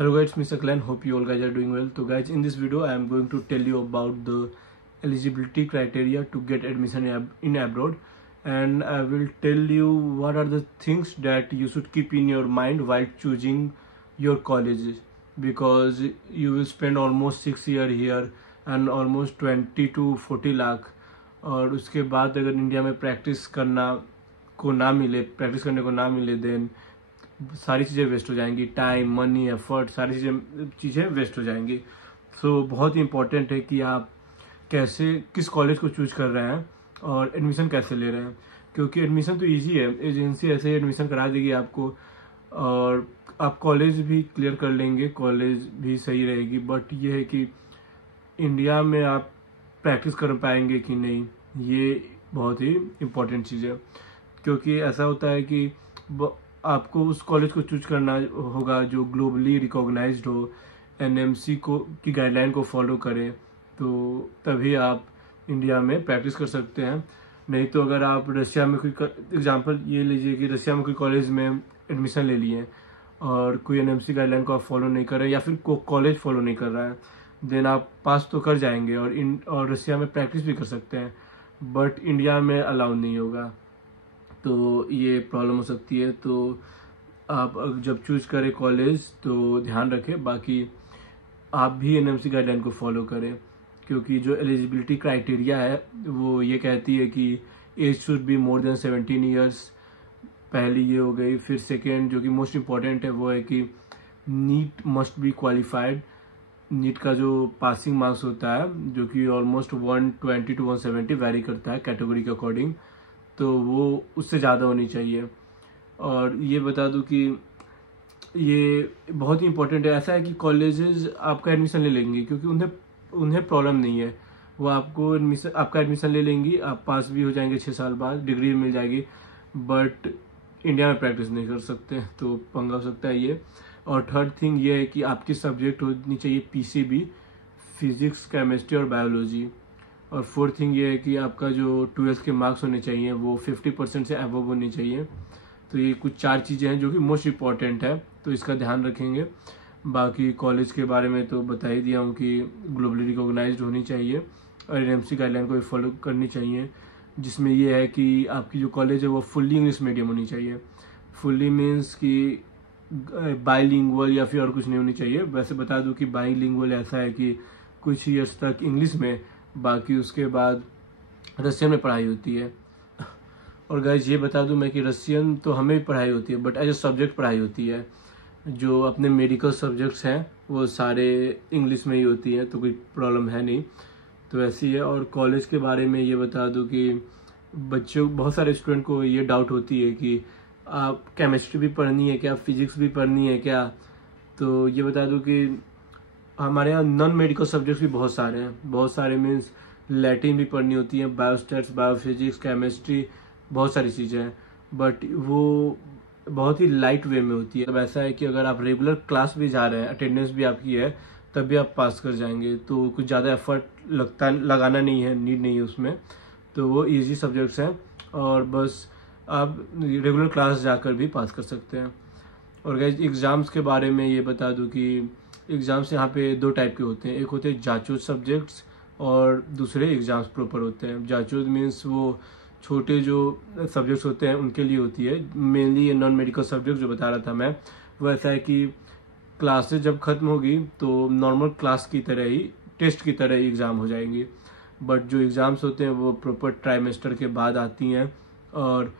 Hello guys, Mr. Clan. Hope you all guys are doing well. So guys, in this video I am going to tell you about the eligibility criteria to get admission in abroad, and I will tell you what are the things that you should keep in your mind while choosing your colleges, because you will spend almost 6 years here and almost 20 to 40 lakh, और उसके बाद अगर India में practice करने को ना मिले then सारी चीज़ें वेस्ट हो जाएंगी, टाइम, मनी, एफर्ट, सारी चीज़ें वेस्ट हो जाएंगी। सो बहुत ही इम्पोर्टेंट है कि आप किस कॉलेज को चूज कर रहे हैं और एडमिशन कैसे ले रहे हैं, क्योंकि एडमिशन तो इजी है, एजेंसी ऐसे ही एडमिशन करा देगी आपको और आप कॉलेज भी क्लियर कर लेंगे, कॉलेज भी सही रहेगी। बट ये है कि इंडिया में आप प्रैक्टिस कर पाएंगे कि नहीं, ये बहुत ही इम्पोर्टेंट चीज़ है। क्योंकि ऐसा होता है कि आपको उस कॉलेज को चूज करना होगा जो ग्लोबली रिकॉग्नाइज्ड हो, एनएमसी की गाइडलाइन को फॉलो करे, तो तभी आप इंडिया में प्रैक्टिस कर सकते हैं। नहीं तो अगर आप रशिया में कोई एग्जांपल ये लीजिए कि रशिया में कोई कॉलेज में एडमिशन ले लिए और कोई एनएमसी गाइडलाइन को आप फॉलो नहीं कर रहे या फिर कॉलेज फॉलो नहीं कर रहा है, देन आप पास तो कर जाएंगे और रशिया में प्रैक्टिस भी कर सकते हैं, बट इंडिया में अलाउ नहीं होगा, तो ये प्रॉब्लम हो सकती है। तो आप जब चूज करें कॉलेज तो ध्यान रखें, बाकी आप भी एनएमसी गाइडलाइन को फॉलो करें, क्योंकि जो एलिजिबिलिटी क्राइटेरिया है वो ये कहती है कि age should be more than 17 years, पहली ये हो गई। फिर सेकेंड जो कि मोस्ट इम्पॉर्टेंट है वो है कि NEET must be qualified. NEET का जो पासिंग मार्क्स होता है जो कि ऑलमोस्ट 120 to 170 वैरी करता है कैटेगरी के अकॉर्डिंग, तो वो उससे ज़्यादा होनी चाहिए। और ये बता दूं कि ये बहुत ही इंपॉर्टेंट है। ऐसा है कि कॉलेजेस आपका एडमिशन ले लेंगे क्योंकि उन्हें प्रॉब्लम नहीं है, वो आपका एडमिशन ले लेंगी, आप पास भी हो जाएंगे 6 साल बाद, डिग्री मिल जाएगी, बट इंडिया में प्रैक्टिस नहीं कर सकते, तो पंगा हो सकता है ये। और थर्ड थिंग ये है कि आपकी सब्जेक्ट होनी चाहिए पीसीबी, फिजिक्स, केमिस्ट्री और बायोलॉजी। और फोर्थ थिंग ये है कि आपका जो 12th के मार्क्स होने चाहिए वो 50% से अबव होने चाहिए। तो ये कुछ 4 चीज़ें हैं जो कि मोस्ट इम्पॉर्टेंट है, तो इसका ध्यान रखेंगे। बाकी कॉलेज के बारे में तो बता ही दिया हूँ कि ग्लोबली रिकॉग्नाइज्ड होनी चाहिए और एनएमसी गाइडलाइन को भी फॉलो करनी चाहिए, जिसमें ये है कि आपकी जो कॉलेज है वो फुल्ली इंग्लिश मीडियम होनी चाहिए। फुल्ली मीन्स कि बाईलिंगुअल या फिर और कुछ नहीं होनी चाहिए। वैसे बता दूं कि बाईलिंगुअल ऐसा है कि कुछ ईयर्स तक इंग्लिश में, बाकी उसके बाद रशियन में पढ़ाई होती है। और गाइज ये बता दूं मैं कि रशियन तो हमें भी पढ़ाई होती है, बट एज ए सब्जेक्ट पढ़ाई होती है। जो अपने मेडिकल सब्जेक्ट्स हैं वो सारे इंग्लिश में ही होती हैं, तो कोई प्रॉब्लम है नहीं, तो ऐसी है। और कॉलेज के बारे में ये बता दूं कि बहुत सारे स्टूडेंट को ये डाउट होती है कि आप केमिस्ट्री भी पढ़नी है क्या, फिजिक्स भी पढ़नी है क्या। तो ये बता दूं कि हमारे यहाँ नॉन मेडिकल सब्जेक्ट्स भी बहुत सारे मीन्स लैटिन भी पढ़नी होती है, बायोस्टैट्स, बायोफिजिक्स, केमिस्ट्री, बहुत सारी चीज़ें हैं, बट वो बहुत ही लाइट वे में होती है। अब ऐसा है कि अगर आप रेगुलर क्लास भी जा रहे हैं, अटेंडेंस भी आपकी है, तब भी आप पास कर जाएंगे, तो कुछ ज़्यादा एफर्ट लगाना नहीं है, नीड नहीं है उसमें, तो वो ईजी सब्जेक्ट्स हैं और बस आप रेगुलर क्लास जाकर भी पास कर सकते हैं। और गाइस एग्ज़ाम्स के बारे में ये बता दूं कि एग्ज़ाम्स यहाँ पे 2 टाइप के होते हैं, एक होते हैं जाचूज सब्जेक्ट्स और दूसरे एग्ज़ाम्स प्रॉपर होते हैं। जाचूज मीन्स वो छोटे जो सब्जेक्ट्स होते हैं उनके लिए होती है, मेनली ये नॉन मेडिकल सब्जेक्ट जो बता रहा था मैं, वो ऐसा है कि क्लासेज जब खत्म होगी तो नॉर्मल क्लास की तरह ही, टेस्ट की तरह ही एग्ज़ाम हो जाएंगी, बट जो एग्ज़ाम्स होते हैं वो प्रॉपर ट्राइमेस्टर के बाद आती हैं और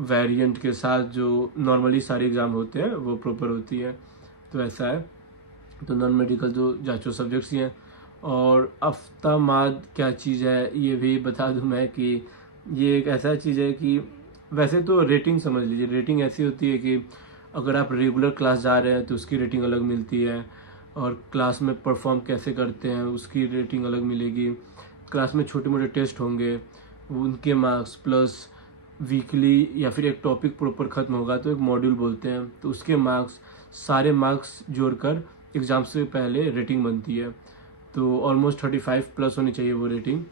वेरिएंट के साथ जो नॉर्मली सारे एग्ज़ाम होते हैं वो प्रॉपर होती है, तो ऐसा है। तो नॉन मेडिकल जो जाचो सब्जेक्ट्स ही हैं। और अफ्तामाद क्या चीज़ है ये भी बता दूं मैं कि ये एक ऐसा चीज़ है कि वैसे तो रेटिंग समझ लीजिए, रेटिंग ऐसी होती है कि अगर आप रेगुलर क्लास जा रहे हैं तो उसकी रेटिंग अलग मिलती है, और क्लास में परफॉर्म कैसे करते हैं उसकी रेटिंग अलग मिलेगी। क्लास में छोटे मोटे टेस्ट होंगे उनके मार्क्स, प्लस वीकली या फिर एक टॉपिक प्रॉपर खत्म होगा तो एक मॉड्यूल बोलते हैं, तो उसके मार्क्स, सारे मार्क्स जोड़कर एग्ज़ाम से पहले रेटिंग बनती है। तो ऑलमोस्ट 35 प्लस होनी चाहिए वो रेटिंग।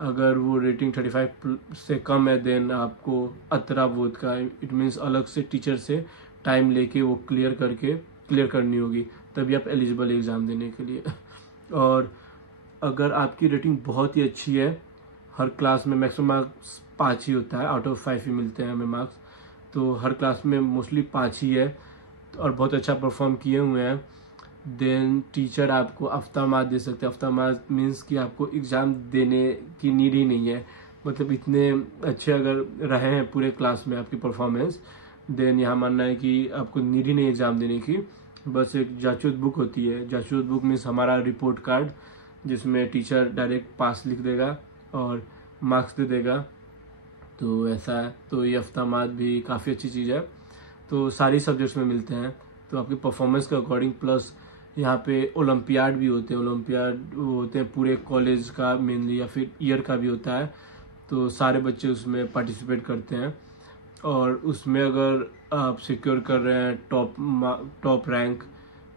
अगर वो रेटिंग 35 से कम है देन आपको अतरा बोध का, इट मीन्स अलग से टीचर से टाइम लेके वो क्लियर करनी होगी, तभी आप एलिजिबल एग्ज़ाम देने के लिए। और अगर आपकी रेटिंग बहुत ही अच्छी है, हर क्लास में मैक्सिमम मार्क्स 5 ही होता है, आउट ऑफ 5 ही मिलते हैं हमें मार्क्स, तो हर क्लास में मोस्टली 5 ही है और बहुत अच्छा परफॉर्म किए हुए हैं, देन टीचर आपको हफ्ता दे सकते हैं। हफ्ता मीन्स कि आपको एग्ज़ाम देने की नीड ही नहीं है, मतलब इतने अच्छे अगर रहे हैं पूरे क्लास में आपकी परफॉर्मेंस, देन यहाँ मानना है कि आपको नीड ही नहीं एग्ज़ाम देने की। बस एक जासूस बुक होती है, जासूस बुक मीन्स हमारा रिपोर्ट कार्ड, जिसमें टीचर डायरेक्ट पास लिख देगा और मार्क्स दे देगा। तो ऐसा है, तो ये हफ्ता भी काफ़ी अच्छी चीज़ है। तो सारी सब्जेक्ट्स में मिलते हैं, तो आपकी परफॉर्मेंस के अकॉर्डिंग, प्लस यहाँ पे ओलंपियाड भी होते हैं। ओलंपियाड वो होते हैं पूरे कॉलेज का मेनली, या फिर ईयर का भी होता है, तो सारे बच्चे उसमें पार्टिसिपेट करते हैं। और उसमें अगर आप सिक्योर कर रहे हैं टॉप रैंक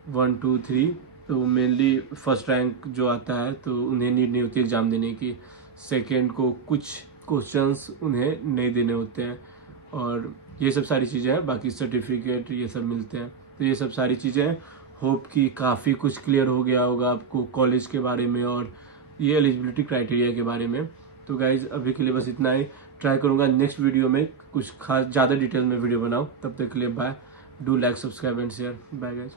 1 2 3, तो मेनली फर्स्ट रैंक जो आता है तो उन्हें नीड नहीं होती एग्ज़ाम देने की। सेकेंड को कुछ क्वेश्चंस उन्हें नहीं देने होते हैं, और ये सब सारी चीज़ें हैं। बाकी सर्टिफिकेट ये सब मिलते हैं। तो ये सब सारी चीज़ें हैं। होप कि काफ़ी कुछ क्लियर हो गया होगा आपको कॉलेज के बारे में और ये एलिजिबिलिटी क्राइटेरिया के बारे में। तो गाइज अभी के लिए बस इतना ही। ट्राई करूँगा नेक्स्ट वीडियो में कुछ खास ज़्यादा डिटेल में वीडियो बनाऊँ। तब तक के लिए bye. Do like, subscribe and share. Bye guys.